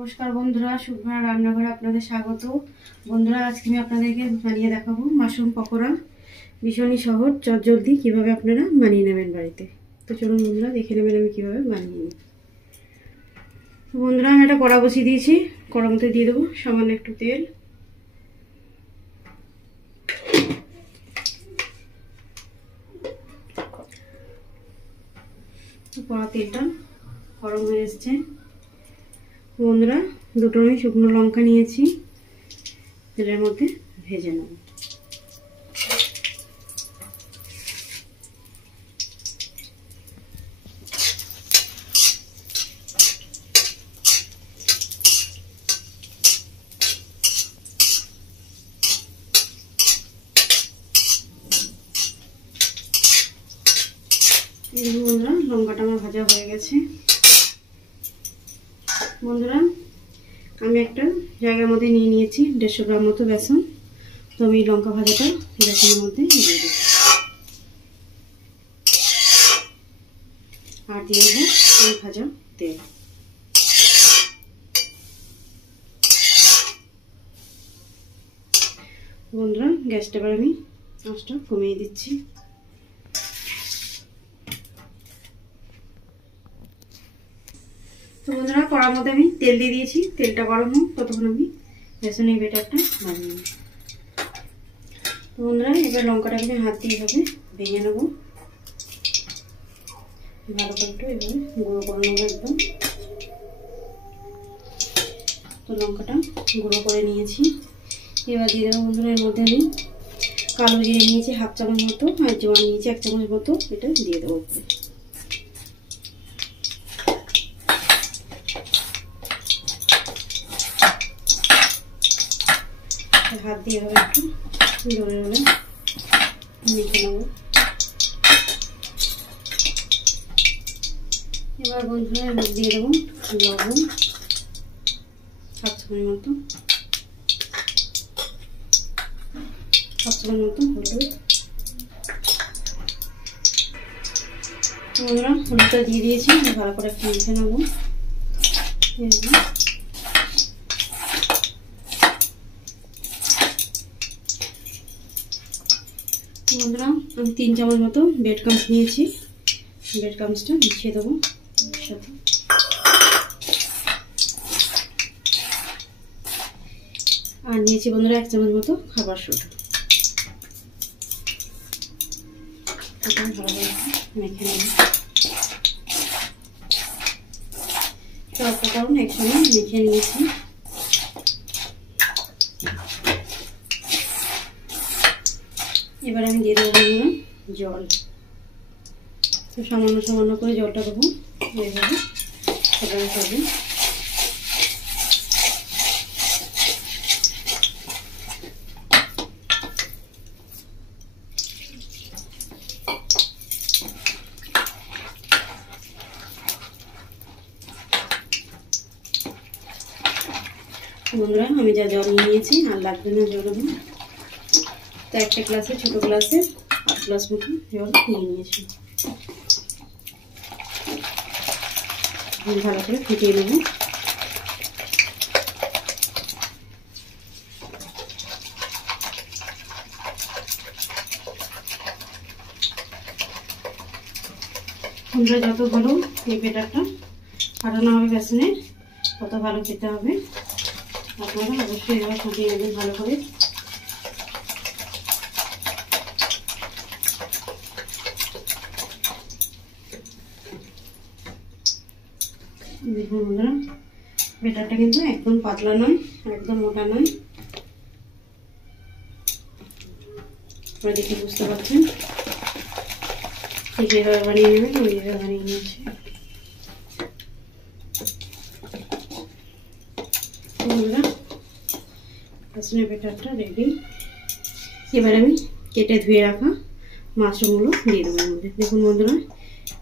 নমস্কার বন্ধুরা, সুভা রান্নাঘরে আপনাদের স্বাগত। বন্ধুরা, আজকে আমি আপনাদেরকে বানিয়ে দেখাবো মাশরুম পকোড়া। ভীষণই সহজ, চটজলদি কিভাবে আপনারা বানিয়ে নেবেন বাড়িতে। তো চলুন বন্ধুরা, দেখে নেবেন আমি কিভাবে বানিয়ে নিই। তো বন্ধুরা, আমি একটা কড়া বসিয়ে দিয়েছি। কড়ার মধ্যে দিয়ে দেবো সামান্য একটু তেল। কড়া তেলটা গরম হয়ে এসছে। বন্ধুরা, দুটো আমি শুকনো লঙ্কা নিয়েছি, তেলের মধ্যে ভেজে নেব। বন্ধুরা, লঙ্কাটা আমার ভাজা হয়ে গেছে। বন্ধুরা, আমি একটা জায়গার মধ্যে নিয়ে নিয়েছি 150 গ্রাম মতো বেসন। তো আমি লঙ্কা ভাজাটা বেসনের মধ্যে দিয়ে দেবো আর দিয়ে দেবো এই ভাজা তেল। বন্ধুরা, গ্যাসটা এবার আমি আঁচটা কমিয়ে দিচ্ছি। তো বন্ধুরা, কড়ার মধ্যে আমি তেল দিয়ে দিয়েছি। তেলটা গরম হোক, ততক্ষণ আমি বেসনের ব্যাটারটা বানিয়ে নিই। তো বন্ধুরা, এবার লঙ্কাটাকে আমি হাত দিয়ে এভাবে ভেঙে নেবো। ভালো করে একটু এভাবে গুঁড়ো করে নেবো একদম। তো লঙ্কাটা গুঁড়ো করে নিয়েছি। এবার দিয়ে দেবো বন্ধুরা, এর মধ্যে আমি কালো জিরে নিয়েছি 1/2 চামচ মতো, আর জোয়ান নিয়েছি 1 চামচ মতো। এটা দিয়ে দেবো। হাত দিয়ে এভাবে একটু ডলে ডলে মেখে নেব। এবার বন্ধুরা, এবার দিয়ে দেবো লবণ 1/2 চামচ মতো, 1/2 চামচ মতো হলুদ। বন্ধুরা, হলুদটা দিয়ে দিয়েছি, ভালো করে একটু মেখে নেবো। বন্ধুরা, আমি 3 চামচ মতো ব্রেড ক্রাম্বস নিয়েছি। ব্রেড ক্রাম্বসটা মিশিয়ে দেবো এর সাথে। আর নিয়েছি বন্ধুরা 1 চামচ মতো খাবার সোডা। ভালো করে মেখে নেব। সব উপকরণ একসঙ্গে মেখে নিয়েছি। এবার আমি দিয়ে দেবো বন্ধুরা জল। তো সামান্য সামান্য করে জলটা দেবো এইভাবে সেটাই হবে। বন্ধুরা, আমি যা জল নিয়েছি আর লাগবে না জল। তো একটা গ্লাসে, ছোট গ্লাসে 8 গ্লাস মতো জল নিয়ে নিয়েছি। ভালো করে ফুটিয়ে নেব। বন্ধুরা, যত ভালো এই ব্যাটারটা ফাটানো হবে বেসনের, তত ভালো খেতে হবে। আপনারা অবশ্যই এবার ফুটিয়ে নেবেন ভালো করে। দেখুন বন্ধুরা, ব্যাটারটা কিন্তু একদম পাতলা নয়, একদম মোটা নয়। আপনারা দেখে বুঝতে পারছেন। ঠিক এভাবে বানিয়ে নেবেন, আমি এভাবে বানিয়ে নিয়েছি। বন্ধুরা, বেসনের ব্যাটারটা রেডি। এবার আমি কেটে ধুয়ে রাখা মাশরুমগুলো দিয়ে দেবো এর মধ্যে। দেখুন বন্ধুরা,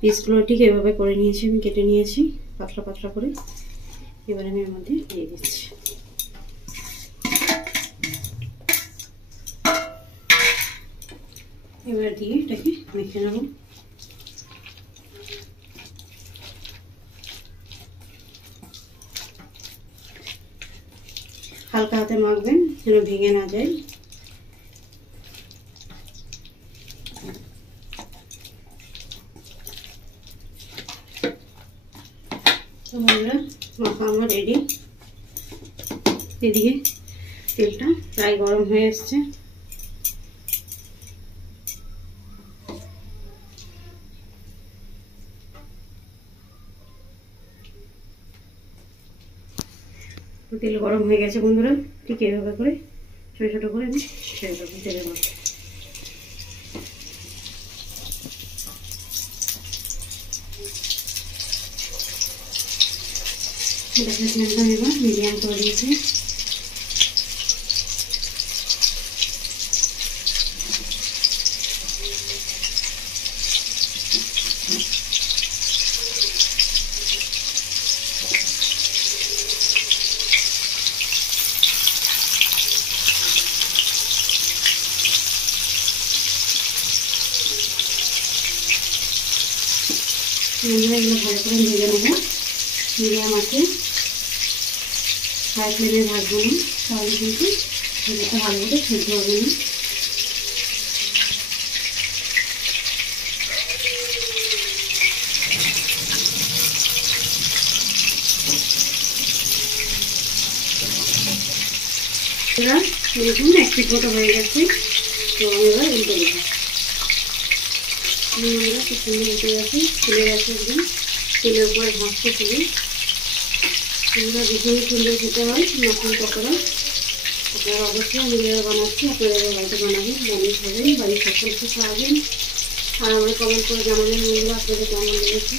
পিসগুলো ঠিক এভাবে করে নিয়েছি, আমি কেটে নিয়েছি পাতলা পাতলা করে। এবার আমি এর মধ্যে দিয়ে দিচ্ছি। এবার দিয়ে এটাকে মেখে নেব। হালকা হাতে মাখবেন যেন ভেঙে না যায়। তো বন্ধুরা মাখা আমার রেডি। এদিকে তেলটা প্রায় গরম হয়ে এসছে। তেল গরম হয়ে গেছে বন্ধুরা, ঠিক এইভাবে করে ছোটো ছোটো করে আমি ছেড়ে দেবো তেলের মধ্যে। গ্যাসের ফ্লেমটা এবার মিডিয়াম করে দিয়েছি। আমরা এগুলো ভালো করে ভেজে নেব মিডিয়াম আছে, হাই ফ্লেমে ভাজবো না, তাহলে কিন্তু ভেজেটা ভালো করে সেদ্ধ হবে না। দেখুন এক পিঠ মতো হয়ে গেছে। তো আমি এবার উল্টে দেবো। আমরা খুব সুন্দর উঠে গেছে, ফুলে গেছে একদম তেলের উপরে ভাসতে ফুলে। আমরা ভীষণই সুন্দর খেতে হয় মাখন পকোড়া। আপনারা অবশ্যই আমি যেভাবে বানাচ্ছি আপনারা বাড়িতে বানাবেন, বানিয়ে খাবেন, বাড়ির সকলকে খাওয়াবেন। আর আমার কমেন্ট করে জানাবেন বন্ধুরা আপনাদের কেমন লেগেছে।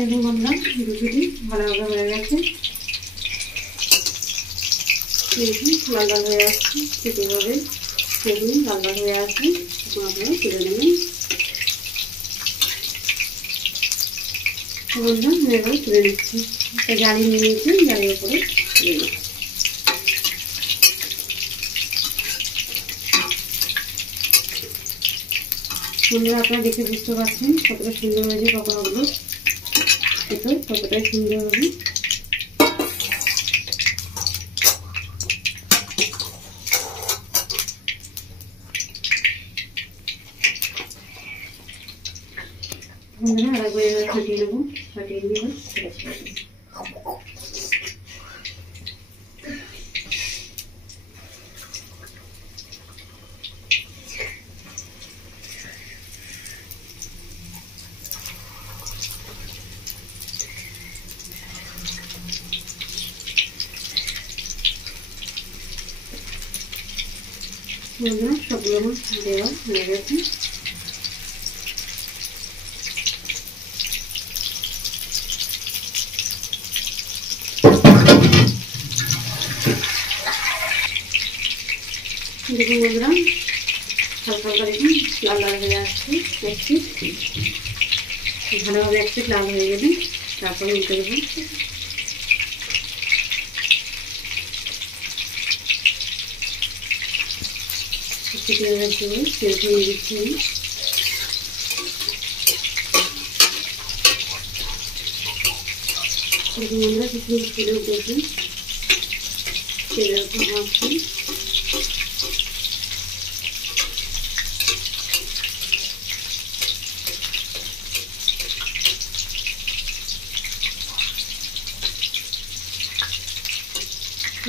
এরকম বললাম দুটি ভালোভাবে হয়ে গেছে, লাল লাল হয়ে আসছে, সেটিভাবে সেগুলি লাল লাল হয়ে আসছে। তখন আপনারা তুলে নেবেন। বললাম এভাবে তুলে নিচ্ছি, একটা জালি নিয়ে নিয়েছি, জালির উপরে তুলে নিচ্ছি। বন্ধুরা আপনারা দেখে বুঝতে পারছেন কতটা সুন্দর হয়েছে পকোড়াগুলো, খেতে কতটাই সুন্দর হবে। বন্ধুরা আরেকবার এবার ফাটিয়ে নেবো, ফাটিয়ে নিয়ে এবার ছেড়ে ছেড়ে দেবো। বন্ধুরা সবগুলো দেওয়া হয়ে গেছে। দেখুন বন্ধুরা হালকা হালকা দেখুন লাল লাল হয়ে আসছে, এক পিঠ ভালোভাবে এক পিঠ লাল হয়ে গেলে তারপরে উল্টে দেবো। তেল দিয়ে দিচ্ছি আমি। বন্ধুরা কিছু তেলে উঠেছি, তেলের উপর ভাজছি।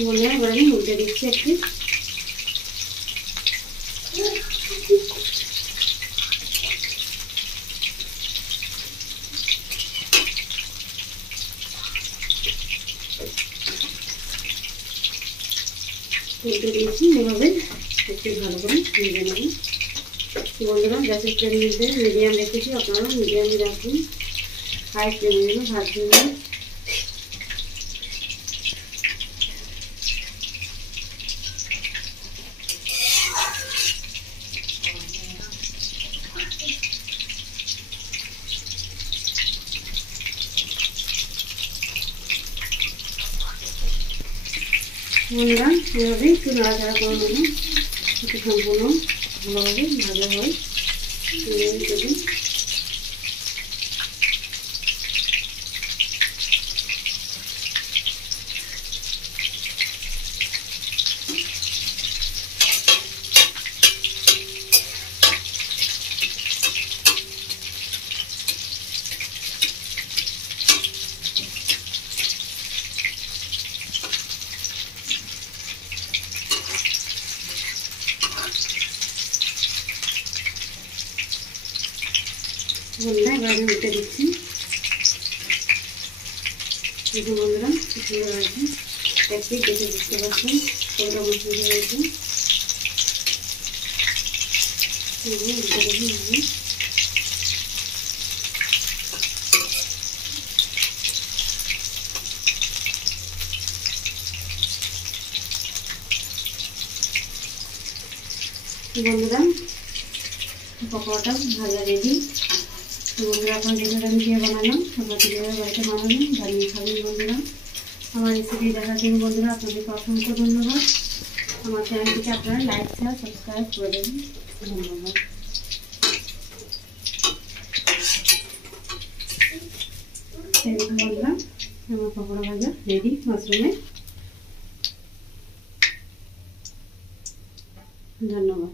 বন্ধুরা এবার আমি উল্টে দিচ্ছি একটু। উল্টে দিয়েছি, এভাবে একটু ভালো করে ভেজে নেব। বন্ধুরা গ্যাসের ফ্লেম মিডিয়াম রেখেছি, আপনারা মিডিয়ামে রাখুন, হাই ফ্লেমে ভাজবেন। বন্ধুরা এভাবে একটু নাড়াচাড়া করে নেব, একটু সম্পূর্ণ ভালোভাবে ভাজা হয়। বন্ধুরা এবার আমি উল্টে দিচ্ছি। দেখুন বন্ধুরা কি সুন্দর হয়েছে, দেখতে দেখে বুঝতে পারছেন কতটা মশলা হয়েছে। বন্ধুরা পকোড়াটা ভাজা রেডি। বন্ধুরা আপনার যেভাবে আমি দিয়ে বানালাম, আপনার যেভাবে বাড়িতে বানাবেন, বানিয়ে খাবেন। বন্ধুরা আমার রেসিপি দেখার জন্য বন্ধুরা আপনাদেরকে অসংখ্য ধন্যবাদ। আমার চ্যানেলটিকে আপনারা লাইক শেয়ার সাবস্ক্রাইব করে দেবেন। ধন্যবাদ। দেখুন বন্ধুরা আমার পকোড়া ভাজা রেডি মাশরুমের। ধন্যবাদ।